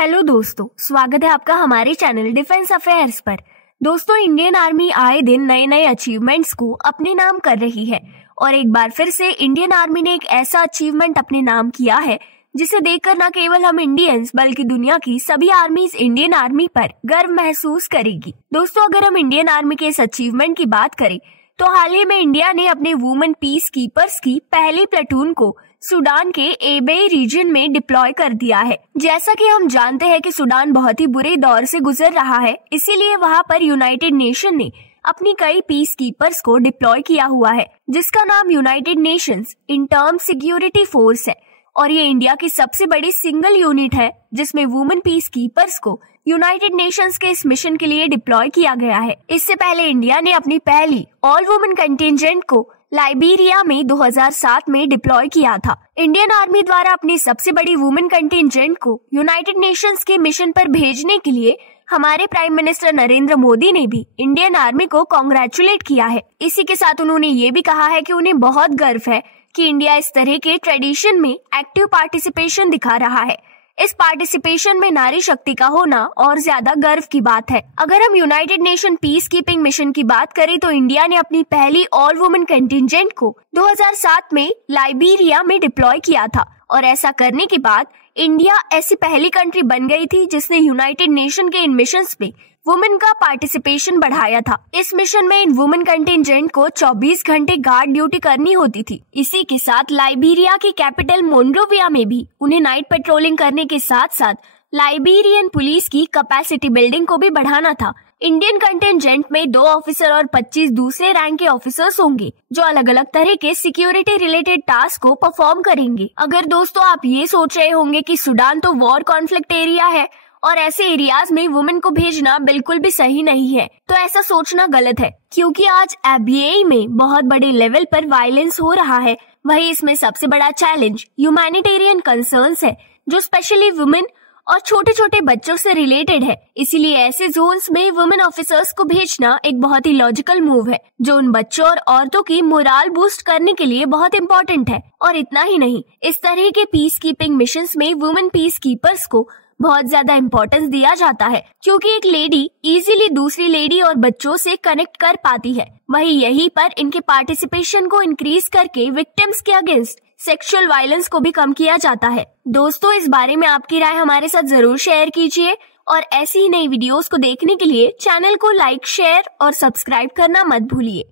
Hello दोस्तों, स्वागत है आपका हमारे चैनल डिफेंस अफेयर्स पर। दोस्तों, इंडियन आर्मी आए दिन नए नए अचीवमेंट्स को अपने नाम कर रही है और एक बार फिर से इंडियन आर्मी ने एक ऐसा अचीवमेंट अपने नाम किया है जिसे देखकर न केवल हम इंडियंस बल्कि दुनिया की सभी आर्मीज इंडियन आर्मी पर गर्व महसूस करेगी। दोस्तों, अगर हम इंडियन आर्मी के इस अचीवमेंट की बात करें तो हाल ही में इंडिया ने अपने वुमेन पीस कीपर्स की पहली प्लेटून को सूडान के एबेई रीजन में डिप्लॉय कर दिया है। जैसा कि हम जानते हैं कि सूडान बहुत ही बुरे दौर से गुजर रहा है, इसीलिए वहां पर यूनाइटेड नेशन ने अपनी कई पीस कीपर्स को डिप्लॉय किया हुआ है, जिसका नाम United Nations interim security force है और ये इंडिया की सबसे बड़ी सिंगल यूनिट है जिसमें वुमेन पीस कीपर्स को यूनाइटेड नेशंस के इस मिशन के लिए डिप्लॉय किया गया है। इससे पहले इंडिया ने अपनी पहली ऑल वुमेन कंटिंजेंट को लाइबेरिया में 2007 में डिप्लॉय किया था। इंडियन आर्मी द्वारा अपनी सबसे बड़ी वुमेन कंटिंजेंट को यूनाइटेड नेशंस के मिशन पर भेजने के लिए हमारे प्राइम मिनिस्टर नरेंद्र मोदी ने भी इंडियन आर्मी को कांग्रेचुलेट किया है। इसी के साथ उन्होंने ये भी कहा है कि उन्हें बहुत गर्व है कि इंडिया इस तरह के ट्रेडिशन में एक्टिव पार्टिसिपेशन दिखा रहा है। इस पार्टिसिपेशन में नारी शक्ति का होना और ज्यादा गर्व की बात है। अगर हम United nation peace keeping mission की बात करें तो इंडिया ने अपनी पहली ऑल वुमेन कंटिंजेंट को 2007 में लाइबेरिया में डिप्लॉय किया था और ऐसा करने के बाद इंडिया ऐसी पहली कंट्री बन गई थी जिसने यूनाइटेड नेशन के इन मिशंस में वुमेन का पार्टिसिपेशन बढ़ाया था। इस मिशन में इन वुमेन कंटिंजेंट को 24 घंटे गार्ड ड्यूटी करनी होती थी। इसी के साथ लाइबेरिया की कैपिटल मोन्रोविया में भी उन्हें नाइट पेट्रोलिंग करने के साथ साथ लाइबेरियन पुलिस की कैपेसिटी बिल्डिंग को भी बढ़ाना था। इंडियन कंटिंजेंट में 2 ऑफिसर और 25 दूसरे रैंक के ऑफिसर्स होंगे जो अलग अलग तरह के सिक्योरिटी रिलेटेड टास्क को परफॉर्म करेंगे। अगर दोस्तों आप ये सोच रहे होंगे कि सूडान तो वॉर कॉन्फ्लिक्ट एरिया है और ऐसे एरियाज में वुमेन को भेजना बिल्कुल भी सही नहीं है, तो ऐसा सोचना गलत है, क्योंकि आज एबीए में बहुत बड़े लेवल पर वायलेंस हो रहा है। वही इसमें सबसे बड़ा चैलेंज ह्यूमैनिटेरियन कंसर्न्स है जो स्पेशली वुमेन और छोटे छोटे बच्चों से रिलेटेड है। इसीलिए ऐसे जोन्स में वुमेन ऑफिसर्स को भेजना एक बहुत ही लॉजिकल मूव है जो उन बच्चों और औरतों की मोराल बूस्ट करने के लिए बहुत इम्पोर्टेंट है। और इतना ही नहीं, इस तरह के पीस कीपिंग मिशंस में वुमेन पीस कीपर्स को बहुत ज्यादा इम्पोर्टेंस दिया जाता है, क्योंकि एक लेडी इजीली दूसरी लेडी और बच्चों से कनेक्ट कर पाती है। वही यहीं पर इनके पार्टिसिपेशन को इंक्रीज करके विक्टिम्स के अगेंस्ट सेक्सुअल वायलेंस को भी कम किया जाता है। दोस्तों, इस बारे में आपकी राय हमारे साथ जरूर शेयर कीजिए और ऐसी ही नई वीडियोस को देखने के लिए चैनल को लाइक, शेयर और सब्सक्राइब करना मत भूलिए।